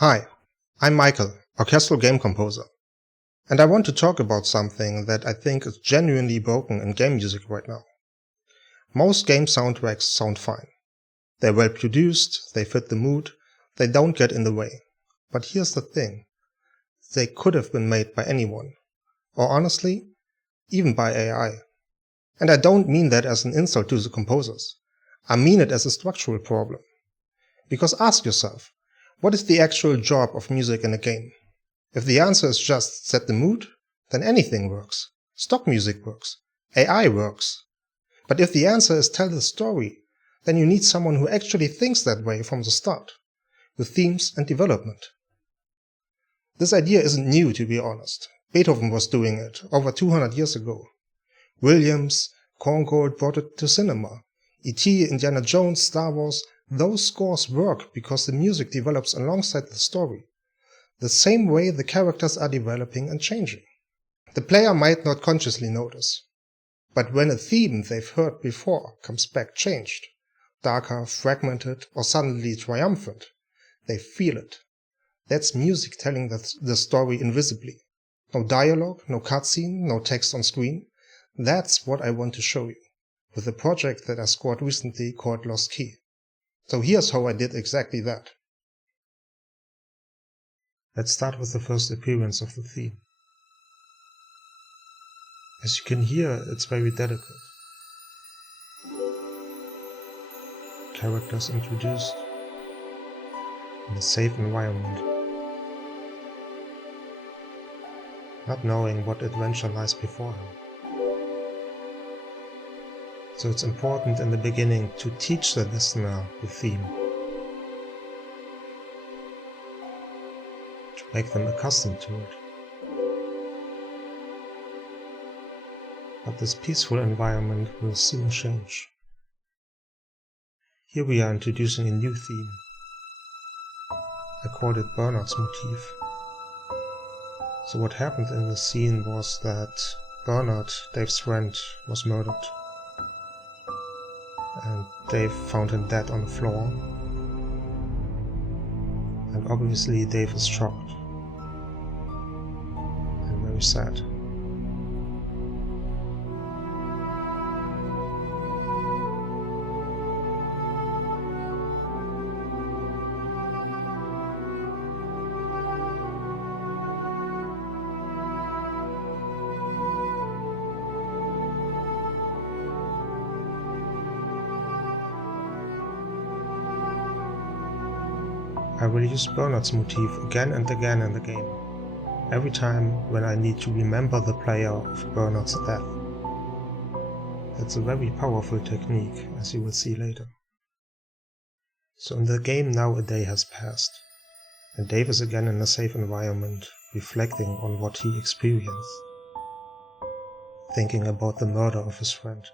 Hi, I'm Michael, orchestral game composer, and I want to talk about something that I think is genuinely broken in game music right now. Most game soundtracks sound fine. They're well produced, they fit the mood, they don't get in the way. But here's the thing. They could have been made by anyone. Or honestly, even by AI. And I don't mean that as an insult to the composers. I mean it as a structural problem. Because ask yourself, what is the actual job of music in a game? If the answer is just set the mood, then anything works. Stock music works. AI works. But if the answer is tell the story, then you need someone who actually thinks that way from the start, with themes and development. This idea isn't new, to be honest. Beethoven was doing it over 200 years ago. Williams, Korngold brought it to cinema. E.T., Indiana Jones, Star Wars, those scores work because the music develops alongside the story, the same way the characters are developing and changing. The player might not consciously notice, but when a theme they've heard before comes back changed, darker, fragmented, or suddenly triumphant, they feel it. That's music telling the story invisibly. No dialogue, no cutscene, no text on screen. That's what I want to show you, with a project that I scored recently called Lost Key. So here's how I did exactly that. Let's start with the first appearance of the theme. As you can hear, it's very delicate. Characters introduced in a safe environment, not knowing what adventure lies before him. So it's important in the beginning to teach the listener the theme, to make them accustomed to it. But this peaceful environment will soon change. Here we are introducing a new theme. I called it Bernard's motif. So what happened in the scene was that Bernard, Dave's friend, was murdered. And Dave found him dead on the floor. And obviously Dave is shocked and very sad. I will use Bernard's motif again and again in the game, every time when I need to remember the player of Bernard's death. That's a very powerful technique, as you will see later. So in the game now a day has passed, and Dave is again in a safe environment, reflecting on what he experienced, thinking about the murder of his friend,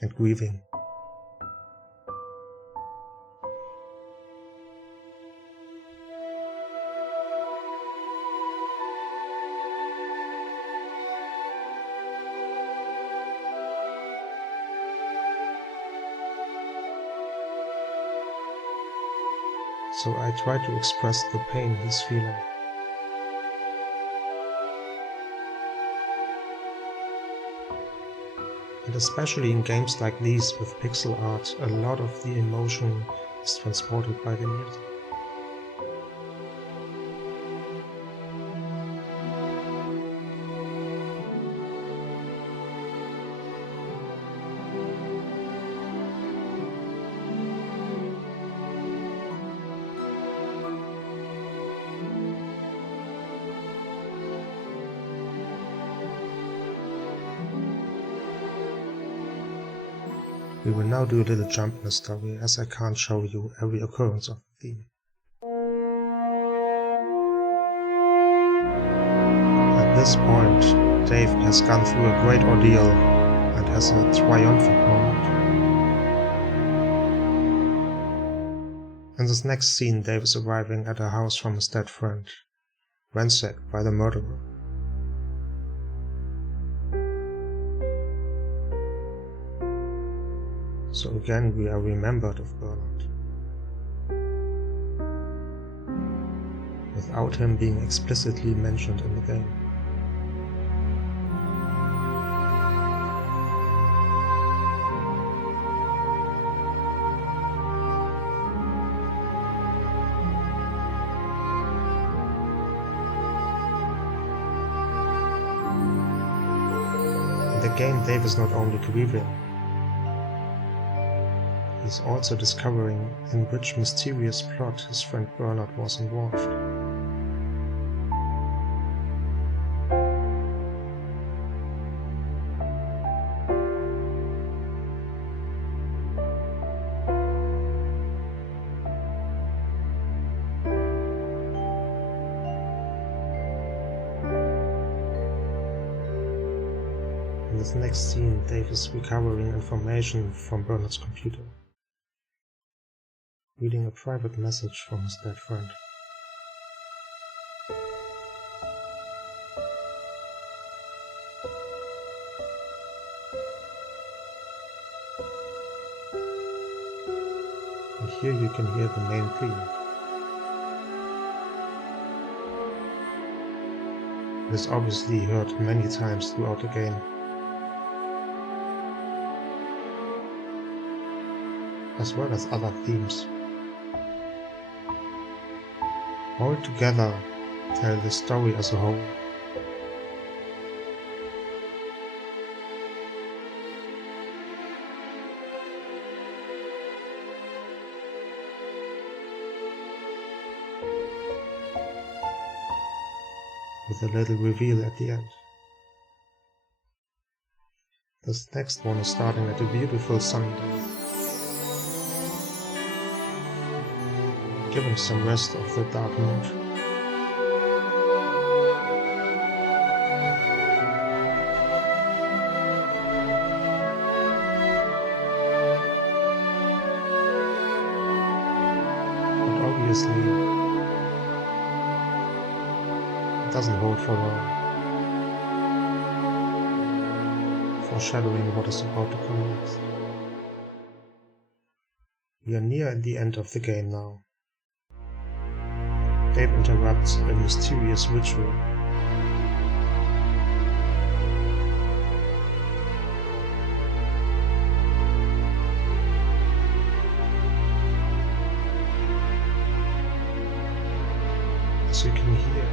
and grieving. So I try to express the pain he's feeling. And especially in games like these with pixel art, a lot of the emotion is transported by the music. We will now do a little jump in the story, as I can't show you every occurrence of the theme. At this point, Dave has gone through a great ordeal and has a triumphant moment. In this next scene, Dave is arriving at a house from his dead friend, ransacked by the murderer. So again we are remembered of Bernard. without him being explicitly mentioned in the game. In the game, Dave is not only grieving, he's also discovering in which mysterious plot his friend Bernard was involved. In this next scene, Dave is recovering information from Bernard's computer, reading a private message from his dead friend. And here you can hear the main theme. It is obviously heard many times throughout the game, as well as other themes. All together tell the story as a whole. With a little reveal at the end. This next one is starting at a beautiful sunny day, giving some rest of the dark mood. But obviously, it doesn't hold for long, foreshadowing what is about to come next. We are near the end of the game now. Dave interrupts a mysterious ritual. As you can hear,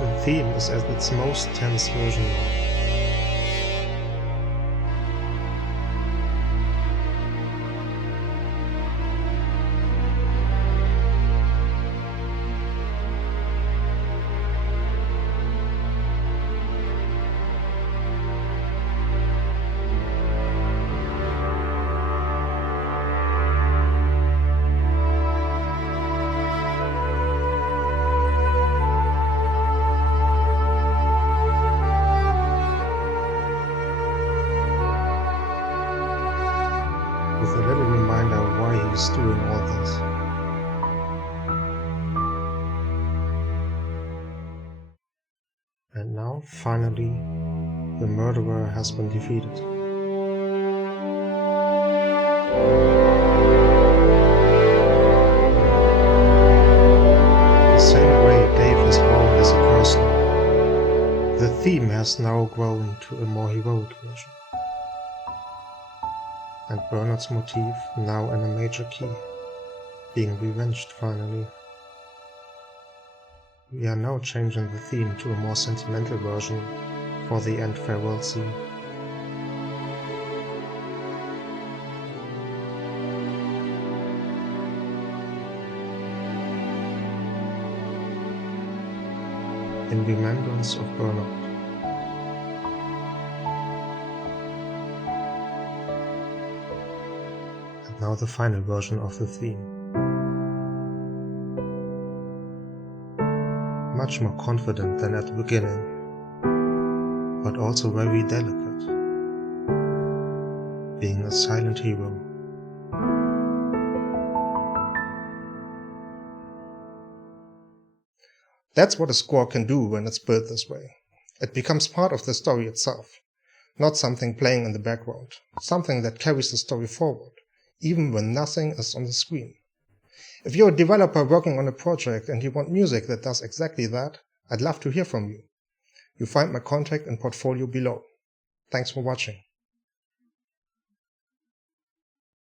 the theme is at its most tense version now. With a little reminder why he's doing all this. And now, finally, the murderer has been defeated. The same way Dave has grown as a person, the theme has now grown to a more heroic version. And Bernard's motif now in a major key, being revenged finally. We are now changing the theme to a more sentimental version for the end farewell scene. In remembrance of Bernard. Now the final version of the theme. Much more confident than at the beginning, but also very delicate, being a silent hero. That's what a score can do when it's built this way. It becomes part of the story itself, not something playing in the background, something that carries the story forward, even when nothing is on the screen. If you're a developer working on a project and you want music that does exactly that, I'd love to hear from you. You'll find my contact and portfolio below. Thanks for watching.